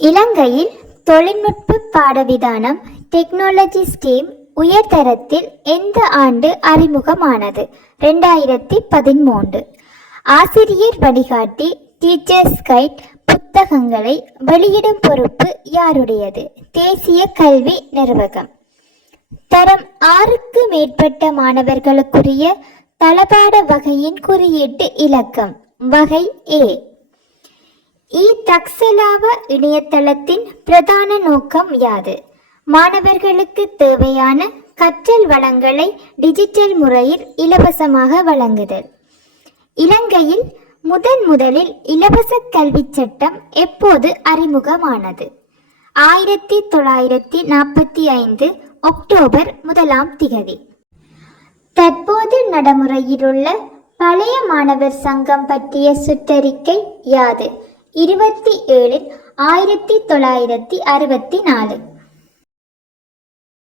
இலங்கையில் தொழில்நுட்ப பாடவிதானம் technology stream உயர்தரத்தில் எந்த ஆண்டு அறிமுகமானது? 2013. ஆசிரியர் வழிகாட்டி டீச்சர்ஸ் கைட் புத்தகங்களை வெளியிடும் பொறுப்பு யாருடையது? தேசிய கல்வி நிர்வாகம். தரம் 6க்கு மேற்பட்ட மாணவர்களுக்குரிய தளபாட வகையின் குறியீட்டு இலக்கம் வகை ஏ. தக்சலாவ இணையதளத்தின் பிரதான நோக்கம் யாது? மாணவர்களுக்கு தேவையான கற்றல் வளங்களை டிஜிட்டல் முறையில் இலவசமாக வழங்குதல். இலங்கையில் முதலில் இலவச கல்வி சட்டம் எப்போது அறிமுகமானது? 1945 அக்டோபர் 1. தற்போது நடைமுறையிலுள்ள பழைய மாணவர் சங்கம் பற்றிய சுற்றறிக்கை யாது? 27/1964.